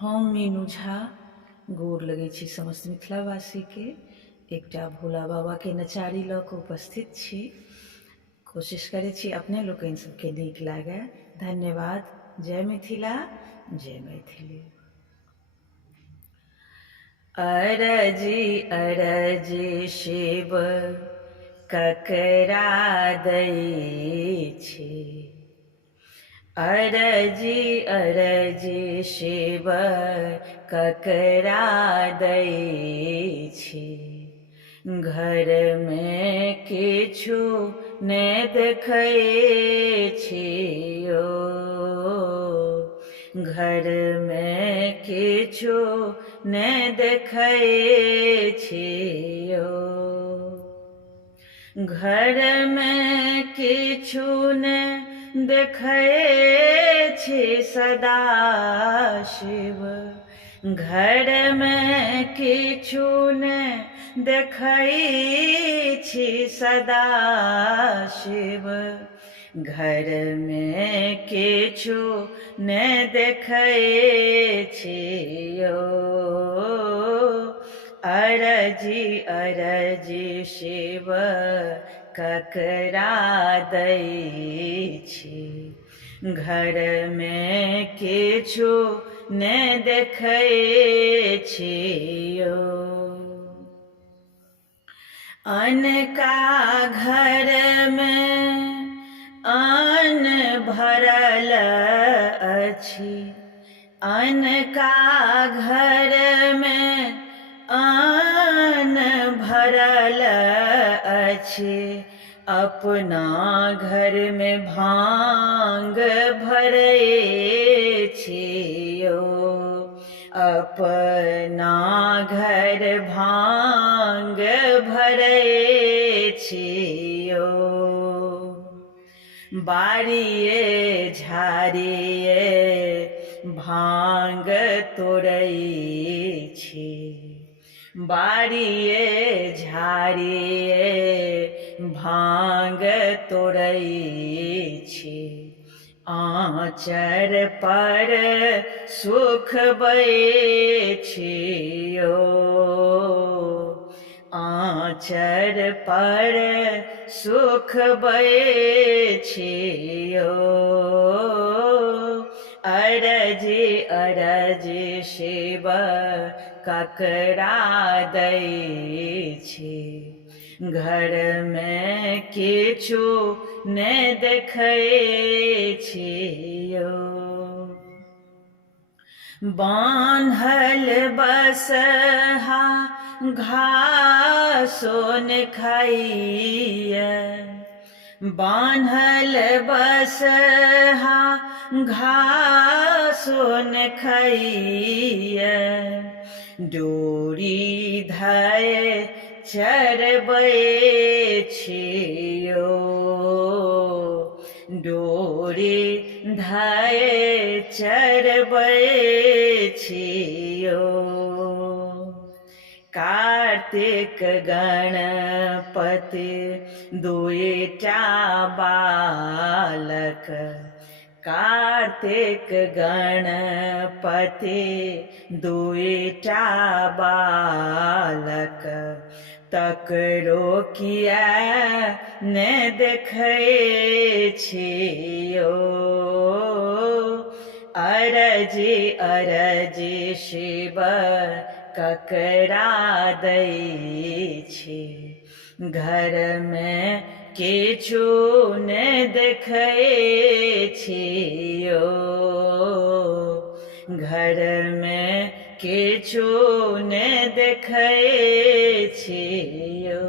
हम मीनू झा गोर लगै छी समस्त मिथिलावासी के। एकटा भोला बाबा के नचारी लऽ कऽ उपस्थित छी। कोशिश करै छी अपने लोकनि सबके नीक लागे। धन्यवाद। जय मिथिला, जय मैथिली। अरजी अरजी शिव ककरा दै छी, अरजी अरजी शिव ककरा दै छी। घर में किछु ने देखै छियो, घर में किछु ने देखै छियो। घर में किछु ने देखै छी सदा शिव, घर में किछु ने देखै छी सदा शिव। घर में किछु ने देखै छियो, अरजी अरजी शिव ककरा दै छी। घर में किछु ने देखै छियो। अनका घर में अन्न भरल अछि, अनका घर में अन्न भरल अछि। अपना घर में भांग भरै छियो, अपना घर भांग भरै छियो। बारिये झाड़िये भांग तोड़ै छी, बारिये झाड़िये भांग तोड़ै छी। आँचर पर सुखबै छियो, आँचर पर सुखबै छियो। अरजी अरजी शिव ककरा दै छी। घर में किछु ने देखै छियो। बान्हल बसहा घासो ने खाइए, बान्हल बसहा घासो ने खाइए। डोरी धए चरबै छियो, डोरी धए चरबै छियो। कार्तिक गणपति दुईटा बालक, कार्तिक गणपति दुईटा बालक। तकरो किया ने देखै छियो, अरजी अरजी शिव ककरा दै छी। घर में किछु ने देखै छियो, घर में किछु ने देखै छियो।